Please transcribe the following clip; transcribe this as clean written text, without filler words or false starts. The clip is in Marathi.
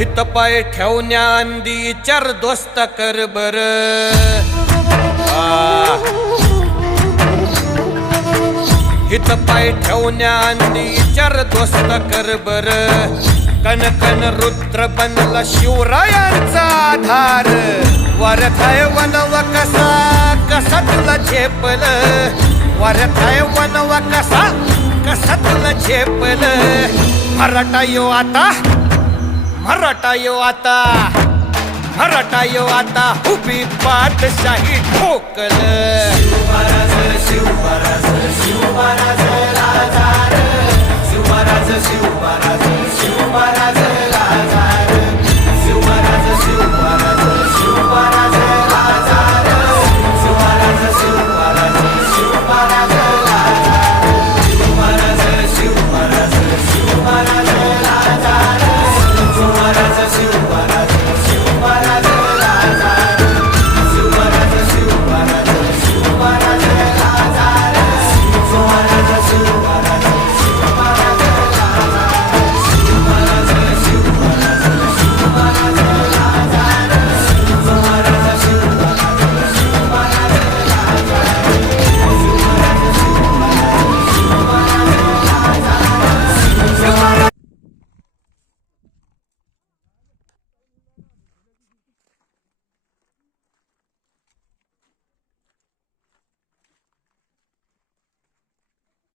हित पाय ठेवण्या अंदी चार दोस्त कर बर हित पाय ठेवण्या अंदी चार दोस्त कर बर कन कन रुद्र बनला शिवरायांचा आधार वारथाय वनव कसा कसा तुला झेपल वारथाय वनव कसा कसा तुला झेपल मराठा यो आता मराठा यो आता मराठा यो आता उभी पाठशाही ठोकल शिवमहाराज शिवमहाराज शिवमहाराज राजा शिवमहाराज शिवमहाराज शिवमहाराज